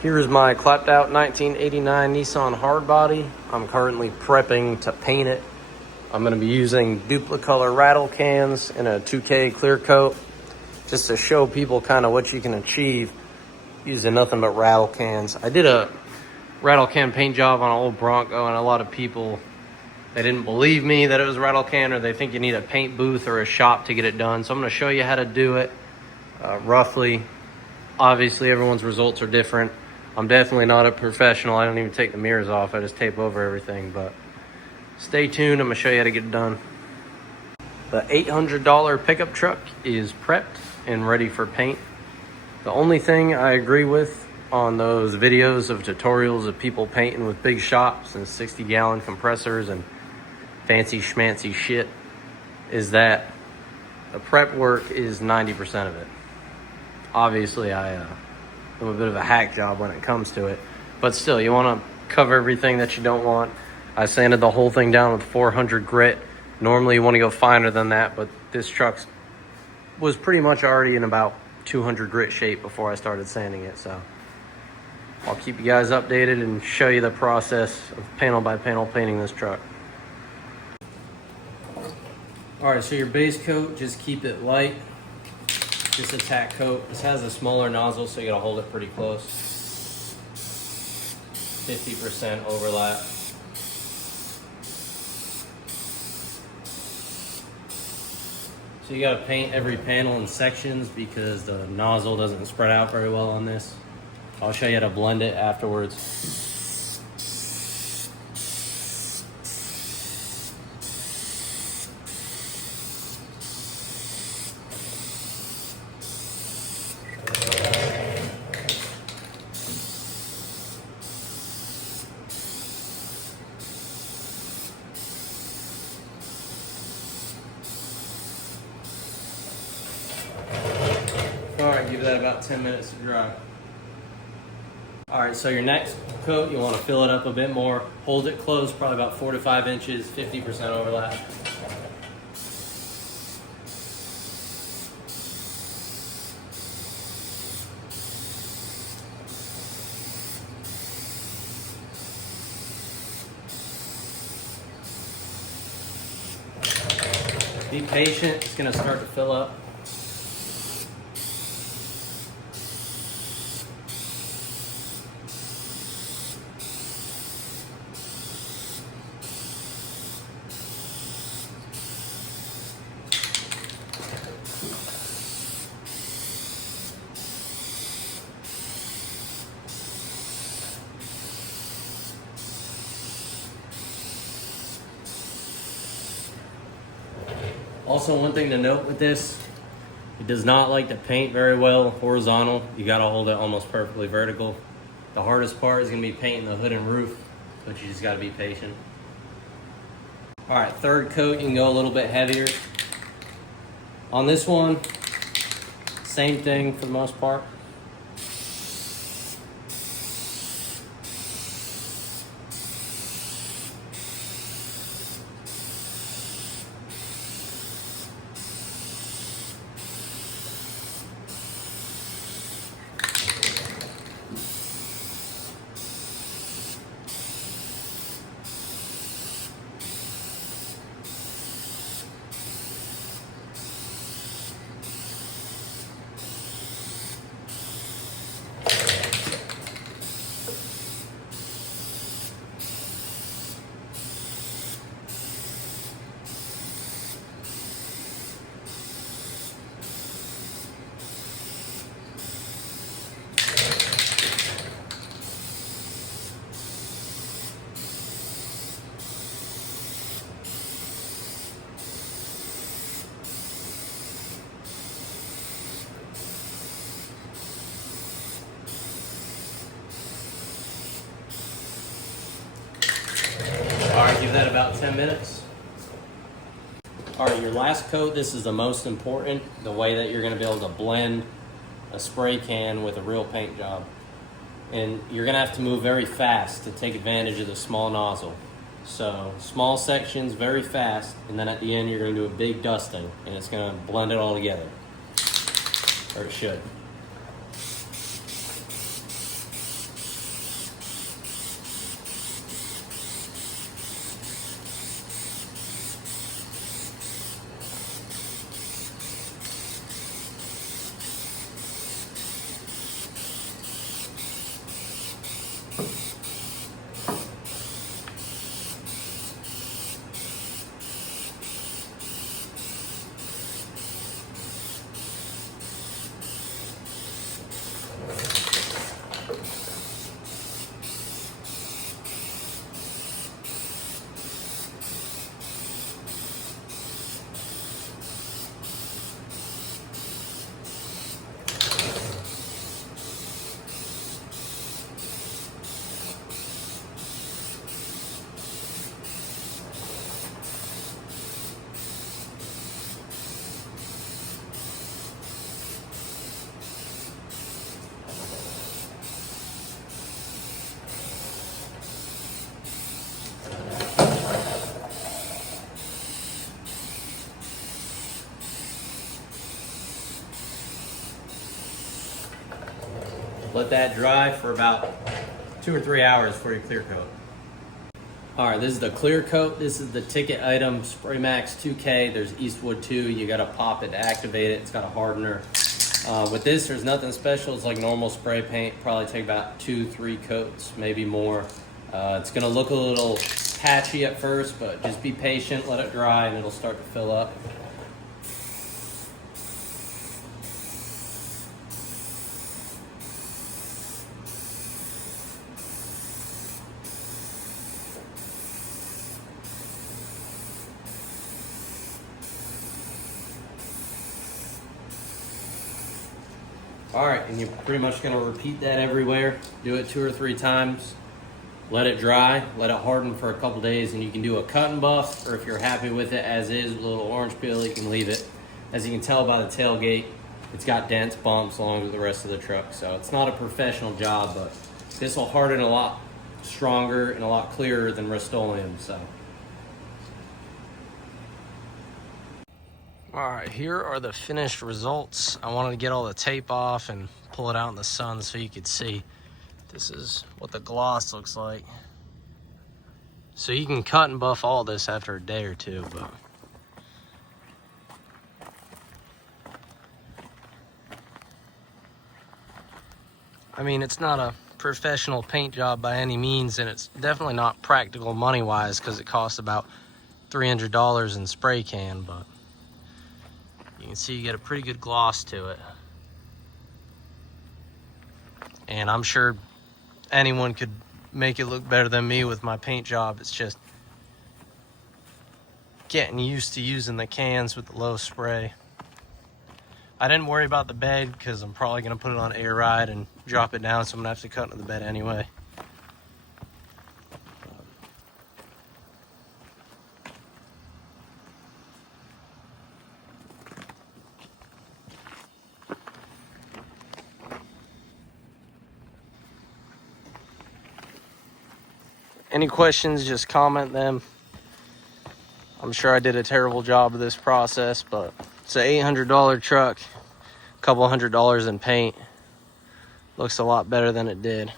Here's my clapped out 1989 Nissan hardbody. I'm currently prepping to paint it. I'm going to be using duplicolor Rattle cans in a 2K clear coat just to show people kind of what you can achieve using nothing but Rattle cans. I did a Rattle can paint job on an old Bronco, and a lot of people, they didn't believe me that it was Rattle can, or they think you need a paint booth or a shop to get it done. So I'm going to show you how to do it roughly. Obviously, everyone's results are different. I'm definitely not a professional. I don't even take the mirrors off. I just tape over everything, but stay tuned. I'm gonna show you how to get it done. The $800 pickup truck is prepped and ready for paint. The only thing I agree with on those videos of tutorials of people painting with big shops and 60-gallon compressors and fancy schmancy shit is that the prep work is 90% of it. Obviously, I'm a bit of a hack job when it comes to it, but still, you want to cover everything that you don't want. I sanded the whole thing down with 400 grit. Normally you want to go finer than that, but this truck was pretty much already in about 200 grit shape before I started sanding it. So I'll keep you guys updated and show you the process of panel by panel painting this truck. All right, so your base coat, just keep it light. Just a tack coat. This has a smaller nozzle, so you gotta hold it pretty close. 50% overlap. So you gotta paint every panel in sections because the nozzle doesn't spread out very well on this. I'll show you how to blend it afterwards. Alright, give that about 10 minutes to dry. Alright, so your next coat, you want to fill it up a bit more. Hold it close, probably about 4 to 5 inches, 50% overlap. Be patient, it's going to start to fill up. Also, one thing to note with this, it does not like to paint very well horizontal. You gotta hold it almost perfectly vertical. The hardest part is gonna be painting the hood and roof, but you just gotta be patient. All right, third coat, you can go a little bit heavier. On this one, same thing for the most part. All right, give that about 10 minutes. All right, your last coat, this is the most important, the way that you're gonna be able to blend a spray can with a real paint job. And you're gonna have to move very fast to take advantage of the small nozzle. So small sections, very fast, and then at the end you're gonna do a big dusting, and it's gonna blend it all together, or it should. Let that dry for about 2 or 3 hours before you clear coat. All right, this is the clear coat. This is the ticket item, Spray Max 2K. There's Eastwood 2. You gotta pop it to activate it. It's got a hardener. With this, there's nothing special. It's like normal spray paint. Probably take about 2-3 coats, maybe more. It's gonna look a little patchy at first, but just be patient, let it dry, and it'll start to fill up. All right, and you're pretty much gonna repeat that everywhere. Do it 2 or 3 times. Let it dry, let it harden for a couple days, and you can do a cut and buff, or if you're happy with it as is with a little orange peel, you can leave it. As you can tell by the tailgate, it's got dents, bumps along with the rest of the truck. So it's not a professional job, but this will harden a lot stronger and a lot clearer than Rust-Oleum. So. All right, here are the finished results. I wanted to get all the tape off and pull it out in the sun so you could see. This is what the gloss looks like. So you can cut and buff all this after a day or two, but I mean, it's not a professional paint job by any means, and it's definitely not practical money-wise because it costs about $300 in spray can, but you can see you get a pretty good gloss to it. And I'm sure anyone could make it look better than me with my paint job. It's just getting used to using the cans with the low spray. I didn't worry about the bed because I'm probably going to put it on air ride and drop it down, so I'm going to have to cut into the bed anyway. Any questions, just comment them. I'm sure I did a terrible job of this process, but it's an $800 truck, a couple $100 in paint. Looks a lot better than it did.